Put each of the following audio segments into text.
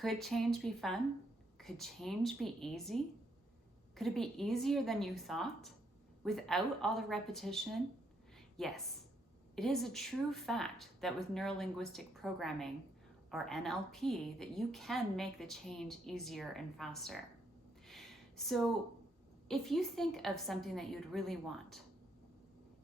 Could change be fun? Could change be easy? Could it be easier than you thought without all the repetition? Yes, it is a true fact that with neurolinguistic programming, or NLP, that you can make the change easier and faster. So if you think of something that you'd really want,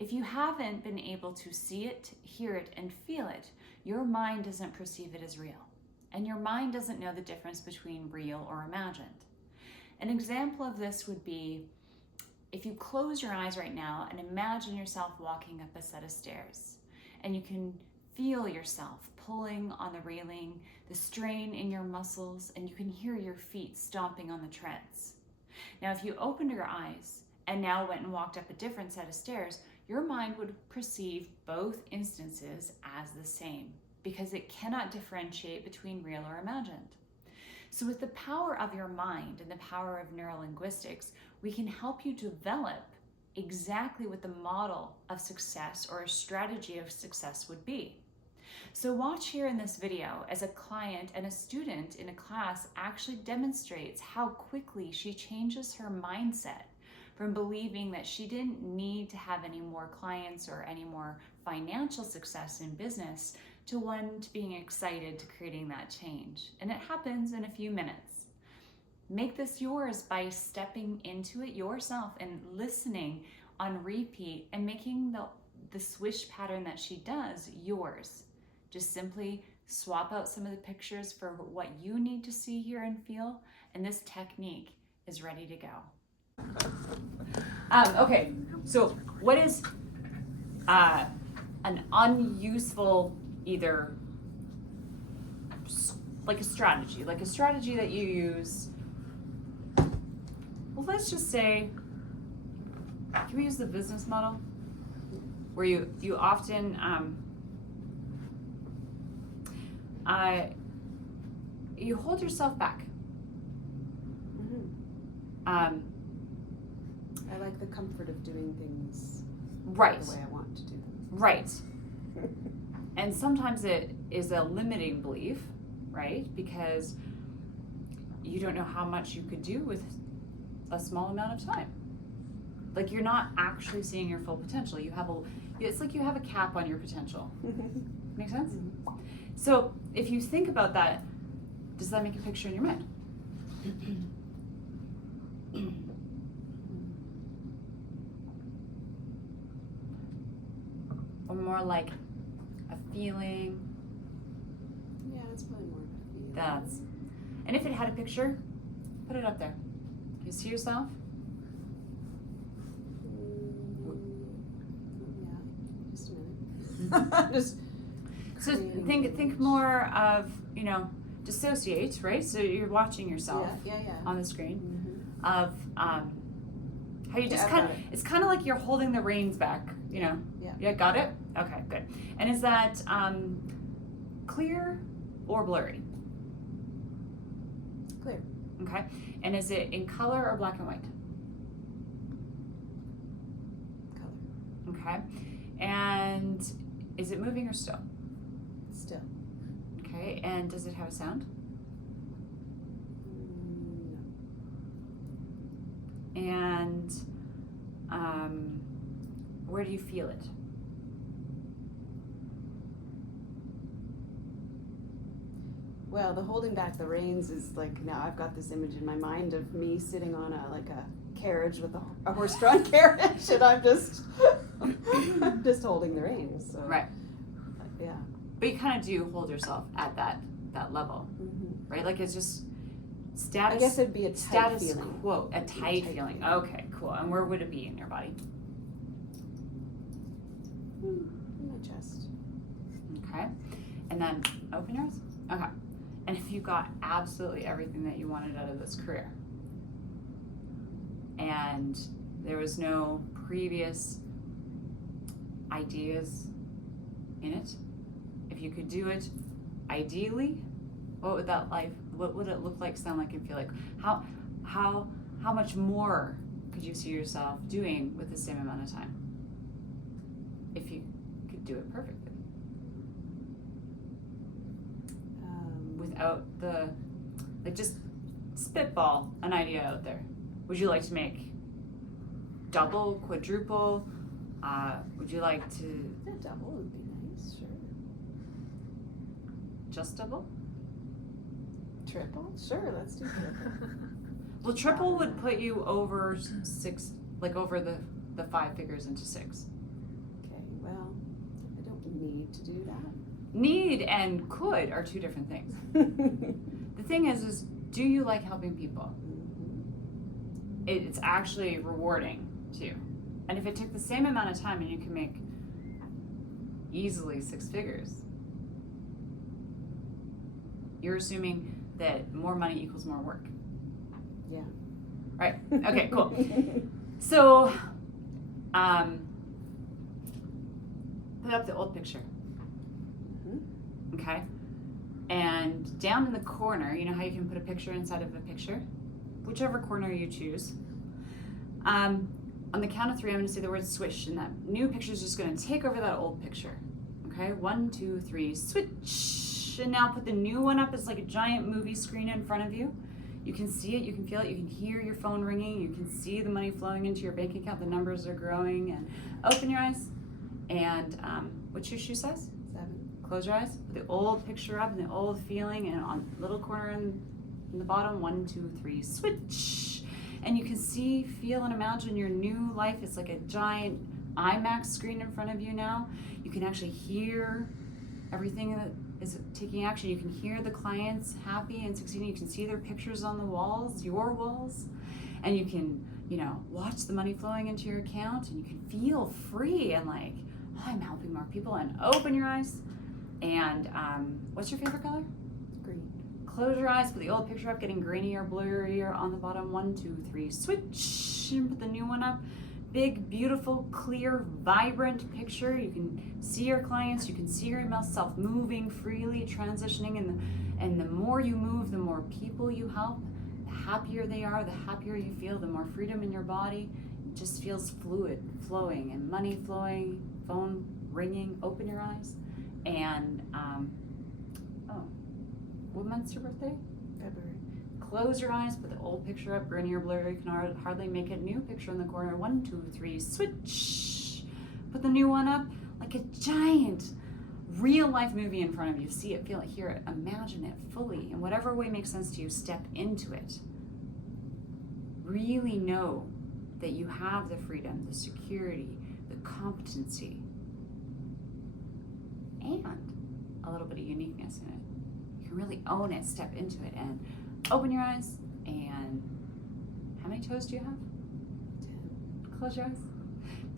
if you haven't been able to see it, hear it, and feel it, your mind doesn't perceive it as real. And your mind doesn't know the difference between real or imagined. An example of this would be if you close your eyes right now and imagine yourself walking up a set of stairs, and you can feel yourself pulling on the railing, the strain in your muscles, and you can hear your feet stomping on the treads. Now, if you opened your eyes and now went and walked up a different set of stairs, your mind would perceive both instances as the same because it cannot differentiate between real or imagined. So with the power of your mind and the power of neurolinguistics, we can help you develop exactly what the model of success or a strategy of success would be. So watch here in this video as a client and a student in a class actually demonstrates how quickly she changes her mindset from believing that she didn't need to have any more clients or any more financial success in business to one to being excited to creating that change. And it happens in a few minutes. Make this yours by stepping into it yourself and listening on repeat and making the swish pattern that she does yours. Just simply swap out some of the pictures for what you need to see, hear, and feel, and this technique is ready to go. Okay, so what is an unuseful, either like a strategy that you use? Well, let's just say, can we use the business model? Where you often, you hold yourself back. Mm-hmm. I like the comfort of doing things right the way I want to do them. Right. And sometimes it is a limiting belief, right? Because you don't know how much you could do with a small amount of time. Like you're not actually seeing your full potential. It's like you have a cap on your potential. Make sense? Mm-hmm. So if you think about that, does that make a picture in your mind? Or more like a feeling? Yeah, it's probably more of a feeling. And if it had a picture, put it up there. Can you see yourself? Yeah, just a minute. So think more of, dissociate, right? So you're watching yourself on the screen of how you just it's kind of like you're holding the reins back, Yeah. Yeah, got it? Okay, good. And is that clear or blurry? Clear. Okay. And is it in color or black and white? Color. Okay. And is it moving or still? Still. Okay. And does it have a sound? No. And where do you feel it? Well, the holding back the reins is like, now I've got this image in my mind of me sitting on a carriage with a horse-drawn carriage, and I'm just just holding the reins. So, Right. Yeah. But you kind of do hold yourself at that level, right? Like it's just status. I guess it'd be a tight status feeling. quo, a tight feeling. Okay, cool. And where would it be in your body? In my chest. Okay. And then open yours. Okay. And if you got absolutely everything that you wanted out of this career, and there was no previous ideas in it, if you could do it ideally, what would it look like, sound like, and feel like? How much more could you see yourself doing with the same amount of time if you could do it perfectly? Without the Like just spitball an idea out there. Would you like to make double, quadruple? Would you like to... Yeah, double would be nice, sure. Just double? Triple? Sure, let's do triple. Well, triple would put you over 6, like over the 5 figures into 6. Okay, well, I don't need to do that. Need and could are 2 different things. The thing is do you like helping people? It's actually rewarding to you. And if it took the same amount of time and you can make easily 6 figures, you're assuming that more money equals more work. Yeah. Right? Okay, cool. So, put up the old picture. Okay? And down in the corner, you know how you can put a picture inside of a picture? Whichever corner you choose. On the count of 3, I'm going to say the word swish, and that new picture is just going to take over that old picture. Okay? 1, 2, 3, switch. And now put the new one up. It's like a giant movie screen in front of you. You can see it, you can feel it, you can hear your phone ringing, you can see the money flowing into your bank account, the numbers are growing, and open your eyes. And what's your shoe size? 7. Close your eyes. Put the old picture up and the old feeling, and on the little corner in the bottom, 1, 2, 3, switch. And you can see, feel, and imagine your new life. It's like a giant IMAX screen in front of you now. You can actually hear everything that is taking action. You can hear the clients happy and succeeding. You can see their pictures on the walls, your walls, and you can, watch the money flowing into your account, and you can feel free and like, oh, I'm helping more people. And open your eyes. And what's your favorite color? Green. Close your eyes. Put the old picture up, getting grainier, blurrier on the bottom. 1, 2, 3, switch, and put the new one up. Big, beautiful, clear, vibrant picture. You can see your clients, you can see yourself moving freely, transitioning, and the more you move, the more people you help, the happier they are, the happier you feel, the more freedom in your body. It just feels fluid, flowing, and money flowing, phone ringing. Open your eyes. And, what month's your birthday? February. Close your eyes, put the old picture up, grainy or blurry, you can hardly make it. New picture in the corner, 1, 2, 3, switch. Put the new one up, like a giant real life movie in front of you. See it, feel it, hear it, imagine it fully. In whatever way makes sense to you, step into it. Really know that you have the freedom, the security, the competency, and a little bit of uniqueness in it. You can really own it, step into it, and open your eyes. And how many toes do you have? 10. Close your eyes.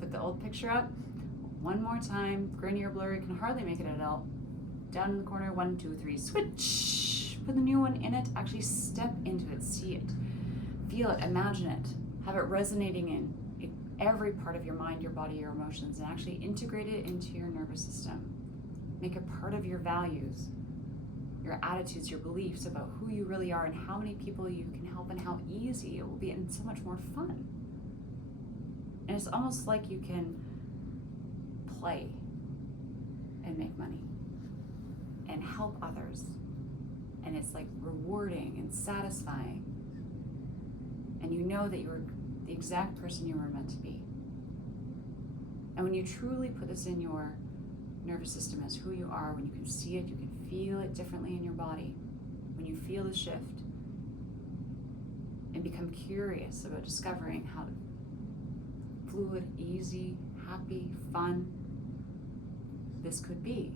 Put the old picture up. One more time. Grainy or blurry, can hardly make it at all. Down in the corner, 1, 2, 3, switch. Put the new one in it. Actually step into it. See it. Feel it. Imagine it. Have it resonating in every part of your mind, your body, your emotions, and actually integrate it into your nervous system. Make it part of your values, your attitudes, your beliefs about who you really are and how many people you can help and how easy it will be and so much more fun. And it's almost like you can play and make money and help others. And it's like rewarding and satisfying. And you know that you're the exact person you were meant to be. And when you truly put this in your nervous system as who you are, when you can see it, you can feel it differently in your body, when you feel the shift and become curious about discovering how fluid, easy, happy, fun this could be,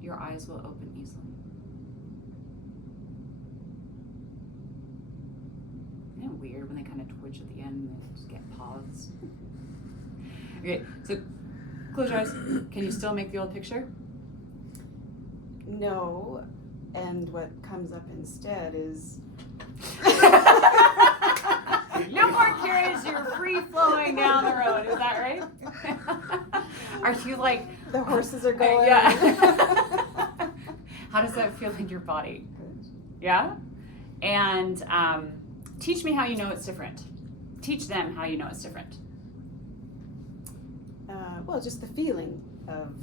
your eyes will open easily. Isn't it weird when they kind of twitch at the end and they just get paused? Okay, so close your eyes. Can you still make the old picture? No, and what comes up instead is... No more carriage, you're free flowing down the road, is that right? Are you like... The horses are going. Yeah. How does that feel in your body? Good. Yeah? And teach me how you know it's different. Teach them how you know it's different. Well, just the feeling of,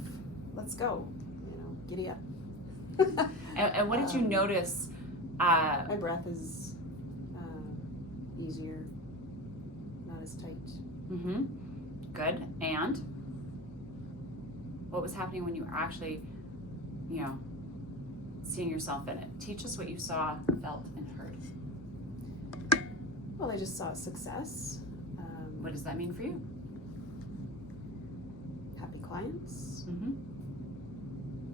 let's go, giddy up. And what did you notice My breath is easier, not as tight. Mm-hmm. Good. And what was happening when you were actually, seeing yourself in it? Teach us what you saw, felt, and heard. Well, I just saw success. What does that mean for you? Happy clients, Mm-hmm.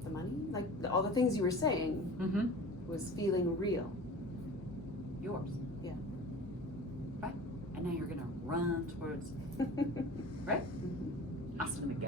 the money, like all the things you were saying Mm-hmm. was feeling real. Yours. Yeah. Right. And now you're gonna run towards, right? Mhm. Hasta Miguel.